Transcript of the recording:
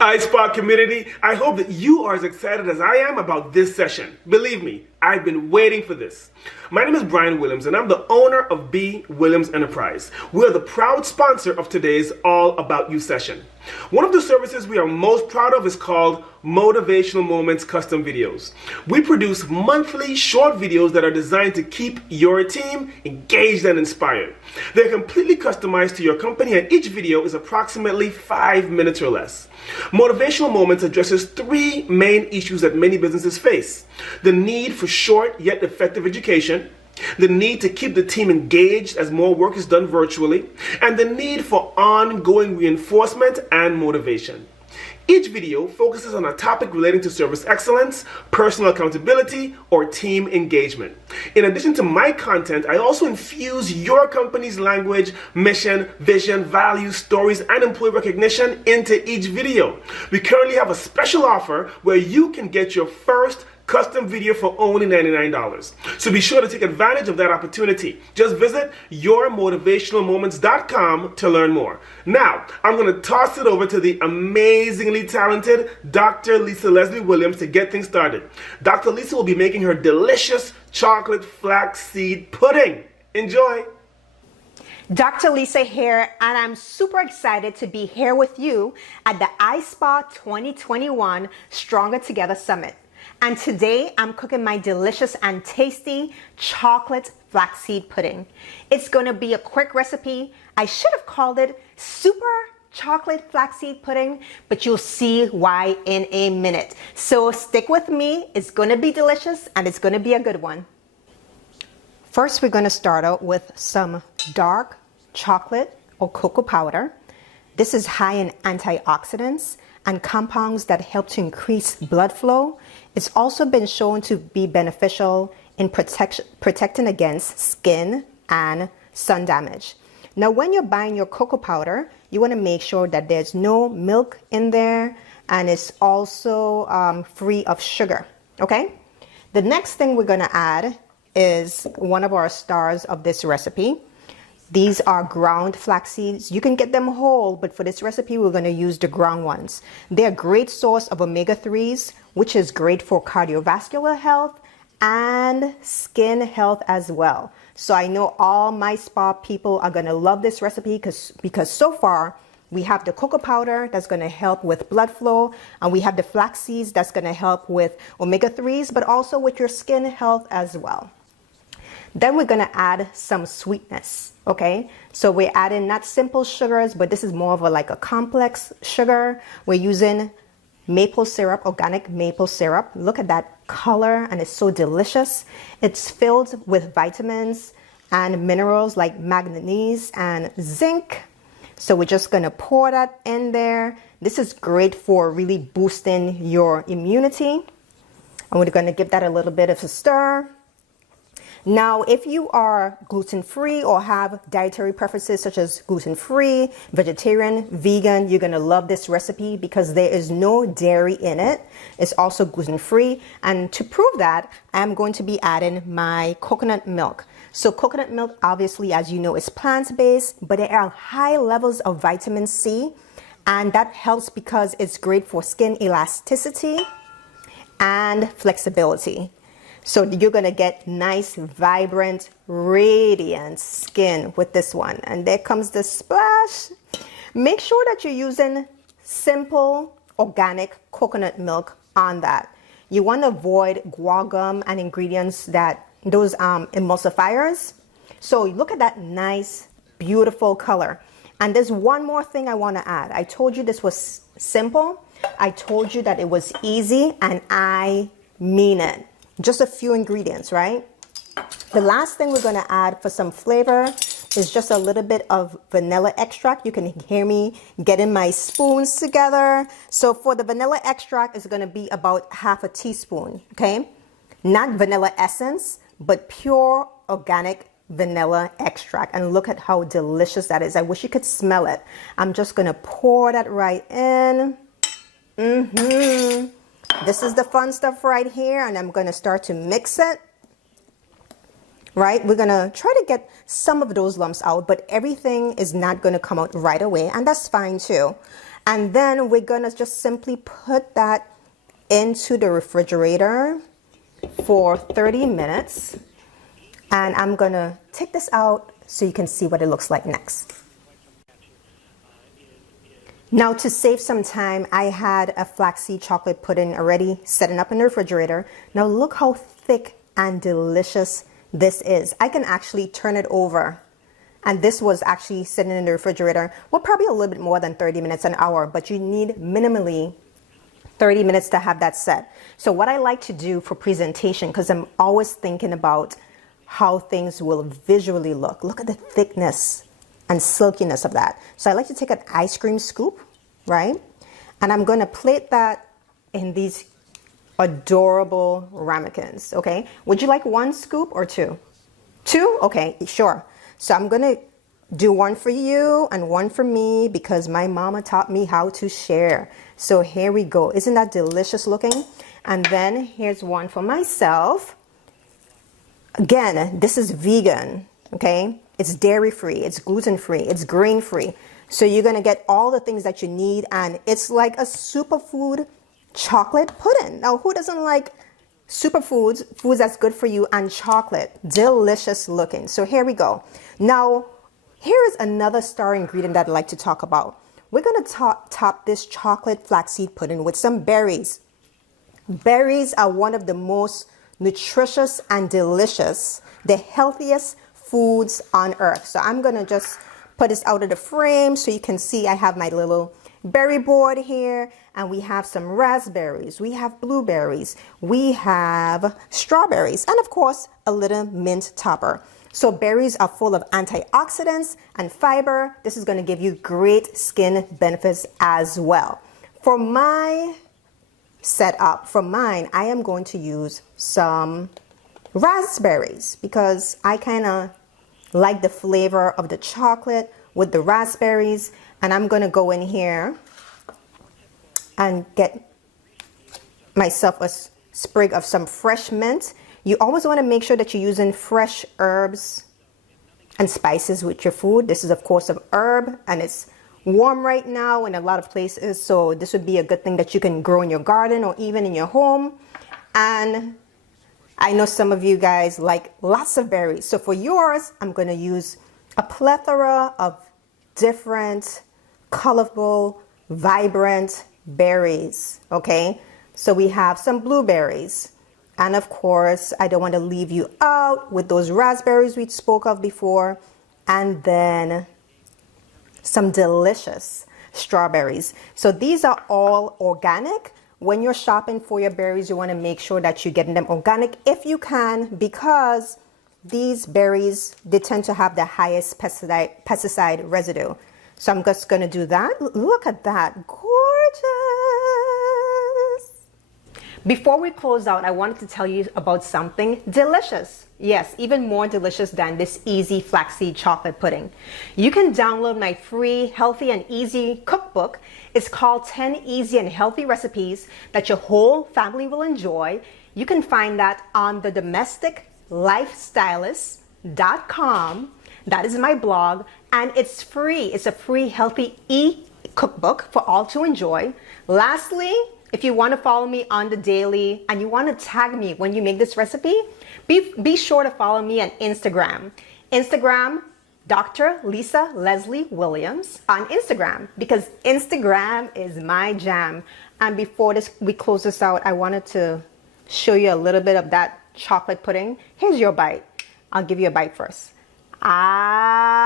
iSpark community, I hope that you are as excited as I am about this session. Believe me, I've been waiting for this. My name is Brian Williams and I'm the owner of B. Williams Enterprise. We are the proud sponsor of today's All About You session. One of the services we are most proud of is called Motivational Moments Custom Videos. We produce monthly short videos that are designed to keep your team engaged and inspired. They're completely customized to your company and each video is approximately 5 minutes or less. Motivational Moments addresses three main issues that many businesses face: the need for short yet effective education, the need to keep the team engaged as more work is done virtually, and the need for ongoing reinforcement and motivation. Each video focuses on a topic relating to service excellence, personal accountability, or team engagement. In addition to my content, I also infuse your company's language, mission, vision, values, stories, and employee recognition into each video. We currently have a special offer where you can get your first custom video for only $99. So be sure to take advantage of that opportunity. Just visit yourmotivationalmoments.com to learn more. Now, I'm going to toss it over to the amazingly talented Dr. Lisa Leslie Williams to get things started. Dr. Lisa will be making her delicious chocolate flaxseed pudding. Enjoy. Dr. Lisa here, and I'm super excited to be here with you at the iSpa 2021 Stronger Together Summit. And today I'm cooking my delicious and tasty chocolate flaxseed pudding. It's going to be a quick recipe. I should have called it super chocolate flaxseed pudding, but you'll see why in a minute. So stick with me. It's going to be delicious and it's going to be a good one. First, we're going to start out with some dark chocolate or cocoa powder. This is high in antioxidants and compounds that help to increase blood flow. It's also been shown to be beneficial in protecting against skin and sun damage. Now, when you're buying your cocoa powder, you want to make sure that there's no milk in there and it's also free of sugar, okay? The next thing we're going to add is one of our stars of this recipe. These are ground flax seeds. You can get them whole, but for this recipe, we're going to use the ground ones. They're a great source of omega-3s, which is great for cardiovascular health and skin health as well. So I know all my spa people are going to love this recipe because so far we have the cocoa powder that's going to help with blood flow, and we have the flax seeds that's going to help with omega-3s, but also with your skin health as well. Then we're going to add some sweetness, okay? So we're adding not simple sugars, but this is more of like a complex sugar. We're using maple syrup, organic maple syrup. Look at that color, and it's so delicious. It's filled with vitamins and minerals like manganese and zinc. So we're just going to pour that in there. This is great for really boosting your immunity. And we're going to give that a little bit of a stir. Now, if you are gluten-free or have dietary preferences such as gluten-free, vegetarian, vegan, you're going to love this recipe because there is no dairy in it. It's also gluten-free. And to prove that, I'm going to be adding my coconut milk. So coconut milk, obviously, as you know, is plant-based, but there are high levels of vitamin C. And that helps because it's great for skin elasticity and flexibility. So you're going to get nice, vibrant, radiant skin with this one. And there comes the splash. Make sure that you're using simple, organic coconut milk on that. You want to avoid guar gum and ingredients those emulsifiers. So look at that nice, beautiful color. And there's one more thing I want to add. I told you this was simple. I told you that it was easy, and I mean it. Just a few ingredients, right? The last thing we're going to add for some flavor is just a little bit of vanilla extract. You can hear me getting my spoons together. So for the vanilla extract, it's going to be about half a teaspoon, okay? Not vanilla essence, but pure organic vanilla extract. And look at how delicious that is. I wish you could smell it. I'm just going to pour that right in. This is the fun stuff right here, and I'm going to start to mix it. Right? We're going to try to get some of those lumps out, but everything is not going to come out right away, and that's fine too. And then we're gonna just simply put that into the refrigerator for 30 minutes. And I'm gonna take this out so you can see what it looks like next. Now, to save some time, I had a flaxseed chocolate pudding already setting up in the refrigerator. Now look how thick and delicious this is. I can actually turn it over. And this was actually sitting in the refrigerator, well, probably a little bit more than 30 minutes, an hour, but you need minimally 30 minutes to have that set. So what I like to do for presentation, because I'm always thinking about how things will visually look. Look at the thickness and silkiness of that. So I like to take an ice cream scoop, right? And I'm going to plate that in these adorable ramekins, okay? Would you like one scoop or two? Two? Okay, sure. So I'm going to do one for you and one for me because my mama taught me how to share. So here we go. Isn't that delicious looking? And then here's one for myself. Again, this is vegan, okay? It's dairy-free, it's gluten-free, it's grain-free. So you're gonna get all the things that you need, and it's like a superfood chocolate pudding. Now, who doesn't like superfoods, foods that's good for you, and chocolate? Delicious looking. So here we go. Now, here is another star ingredient that I'd like to talk about. We're gonna top this chocolate flaxseed pudding with some berries. Berries are one of the most nutritious and delicious, the healthiest foods on earth. So I'm gonna just put this out of the frame so you can see I have my little berry board here, and we have some raspberries, we have blueberries, we have strawberries, and of course a little mint topper. So berries are full of antioxidants and fiber. This is going to give you great skin benefits as well. For my setup, for mine, I am going to use some raspberries because I kind of like the flavor of the chocolate with the raspberries. And I'm going to go in here and get myself a sprig of some fresh mint. You always want to make sure that you're using fresh herbs and spices with your food. This is, of course, an herb, and it's warm right now in a lot of places. So this would be a good thing that you can grow in your garden or even in your home. And I know some of you guys like lots of berries. So for yours, I'm going to use a plethora of different, colorful, vibrant berries. Okay, so we have some blueberries. And of course, I don't want to leave you out with those raspberries we spoke of before. And then some delicious strawberries. So these are all organic. When you're shopping for your berries, you want to make sure that you're getting them organic if you can, because these berries, they tend to have the highest pesticide residue. So I'm just going to do that. Look at that. Gorgeous. Before we close out, I wanted to tell you about something delicious. Yes, even more delicious than this easy flaxseed chocolate pudding. You can download my free Healthy and Easy cookbook. It's called 10 Easy and Healthy Recipes that your whole family will enjoy. You can find that on the domesticlifestylist.com. That is my blog, and it's free. It's a free healthy e-cookbook for all to enjoy. Lastly, if you want to follow me on the daily and you want to tag me when you make this recipe, be sure to follow me on Instagram. Instagram, Dr. Lisa Leslie Williams on Instagram, because Instagram is my jam. And before we close this out, I wanted to show you a little bit of that chocolate pudding. Here's your bite. I'll give you a bite first. Ah.